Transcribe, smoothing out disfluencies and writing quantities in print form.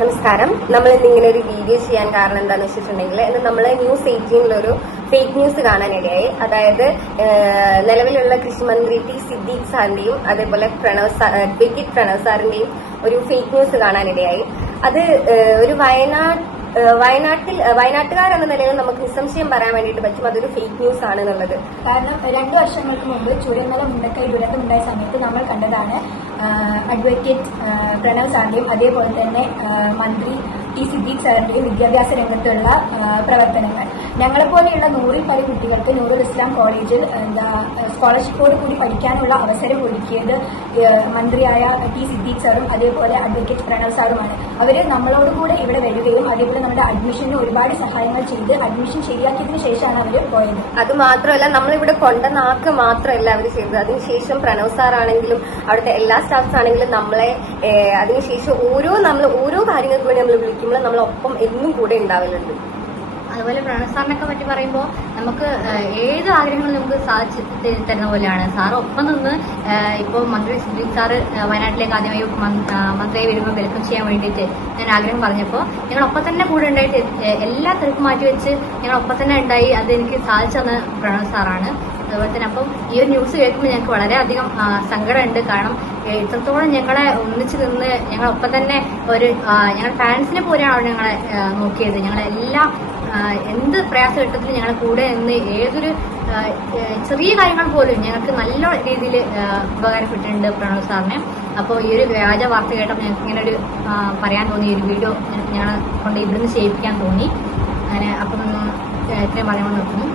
നമസ്കാരം. നമ്മൾ ഇന്നിങ്ങനെ ഒരു വീഡിയോ ചെയ്യാൻ കാരണം എന്താണെന്ന് വെച്ചിട്ടുണ്ടെങ്കിൽ ഇന്ന് നമ്മൾ ന്യൂസ് 18 ഫേക്ക് ന്യൂസ് കാണാനിടയായി. അതായത് നിലവിലുള്ള കൃഷിമന്ത്രി ടി സിദ്ദീഖ് സാറിന്റെയും അതേപോലെ അഡ്വക്കേറ്റ് പ്രണവ് സാറിന്റെയും ഒരു ഫേക്ക് ന്യൂസ് കാണാനിടയായി. അത് ഒരു വയനാട്ടുകാർ എന്ന നിലയിൽ നമുക്ക് നിസ്സംശയം പറയാൻ വേണ്ടിയിട്ട് പറ്റും അതൊരു ഫേക്ക് ന്യൂസ് ആണ് എന്നുള്ളത്. കാരണം 2 വർഷങ്ങൾക്ക് മുമ്പ് ചൂരൽമല മുണ്ടക്കൈ ദുരന്തമുണ്ടായ സമയത്ത് നമ്മൾ കണ്ടതാണ് അഡ്വക്കേറ്റ് പ്രണവ് സാറിന്റെയും അതേപോലെ തന്നെ മന്ത്രി ടി സിദ്ദീഖ് സാറിന്റെയും വിദ്യാഭ്യാസ രംഗത്തുള്ള പ്രവർത്തനങ്ങൾ. ഞങ്ങളെപ്പോലെയുള്ള 100-ൽ പരം കുട്ടികൾക്ക് നൂറുൽ ഇസ്ലാം കോളേജിൽ സ്കോളർഷിപ്പോട് കൂടി പഠിക്കാനുള്ള അവസരം ഒരുക്കിയത് മന്ത്രിയായ ടി സിദ്ദീഖ് സാറും അതേപോലെ അഡ്വക്കേറ്റ് പ്രണവ് സാറുമാണ്. അവർ നമ്മളോട് കൂടെ ഇവിടെ വരികയും അതേപോലെ നമ്മുടെ അഡ്മിഷന് ഒരുപാട് സഹായങ്ങൾ ചെയ്ത് അഡ്മിഷൻ ശരിയാക്കിയതിനു ശേഷമാണ് അവർ പോയത്. അത് മാത്രമല്ല, നമ്മളിവിടെ കൊണ്ടുവന്നാക്ക് മാത്രമല്ല അവർ ചെയ്തത്. അതിനുശേഷം പ്രണവ് സാറാണെങ്കിലും അവിടുത്തെ എല്ലാ സ്റ്റാഫ്സ് ആണെങ്കിലും നമ്മളെ അതിനുശേഷം ഓരോ കാര്യങ്ങൾക്ക് വേണ്ടി നമ്മൾ വിളിക്കുമ്പോൾ നമ്മളൊപ്പം എന്നും കൂടെ ഉണ്ടാവലുണ്ട്. അതുപോലെ പ്രണവ് സാറിനൊക്കെ പറ്റി പറയുമ്പോൾ നമുക്ക് ഏത് ആഗ്രഹങ്ങളും നമുക്ക് സാധിച്ചു തരുന്ന പോലെയാണ് സാർ. ഒപ്പം നിന്ന് ഇപ്പോൾ മന്ത്രി സിദ്ദീഖ് സാറ് വയനാട്ടിലേക്ക് ആദ്യമായി മന്ത്രിയായി വരുമ്പോൾ വെൽക്കം ചെയ്യാൻ വേണ്ടിയിട്ട് ഞാൻ ആഗ്രഹം പറഞ്ഞപ്പോൾ ഞങ്ങളൊപ്പം തന്നെ കൂടെ ഉണ്ടായിട്ട് എല്ലാ തിരക്കും മാറ്റിവെച്ച് ഞങ്ങളൊപ്പം തന്നെ ഉണ്ടായി. അത് എനിക്ക് സാധിച്ചു തന്ന പ്രണവ് സാറാണ്. അതുപോലെ തന്നെ അപ്പം ഈ ഒരു ന്യൂസ് കേൾക്കുമ്പോൾ ഞങ്ങൾക്ക് വളരെയധികം സങ്കടമുണ്ട്. കാരണം ഇത്രത്തോളം ഞങ്ങളെ ഒന്നിച്ച് നിന്ന് ഞങ്ങളൊപ്പം തന്നെ ഞങ്ങളുടെ പാരൻസിനെ പോലെയാണ് അവർ ഞങ്ങളെ നോക്കിയത്. ഞങ്ങളെല്ലാം എന്ത് പ്രയാസഘട്ടത്തിലും ഞങ്ങളെ കൂടെ നിന്ന് ഏതൊരു ചെറിയ കാര്യങ്ങൾ പോലും ഞങ്ങൾക്ക് നല്ല രീതിയിൽ ഉപകാരപ്പെട്ടിട്ടുണ്ട് പ്രണവ് സാറിനെ. അപ്പോൾ ഈ ഒരു വ്യാജ വാർത്ത കേട്ടപ്പോൾ ഞങ്ങൾക്ക് ഇങ്ങനെ ഒരു പറയാൻ തോന്നി, ഒരു വീഡിയോ ഞങ്ങളെ കൊണ്ട് ഇവിടുന്ന് ചെയ്യിപ്പിക്കാൻ തോന്നി. അങ്ങനെ അപ്പം ഇത്രയും പറയുമ്പോൾ നിർത്തുന്നു.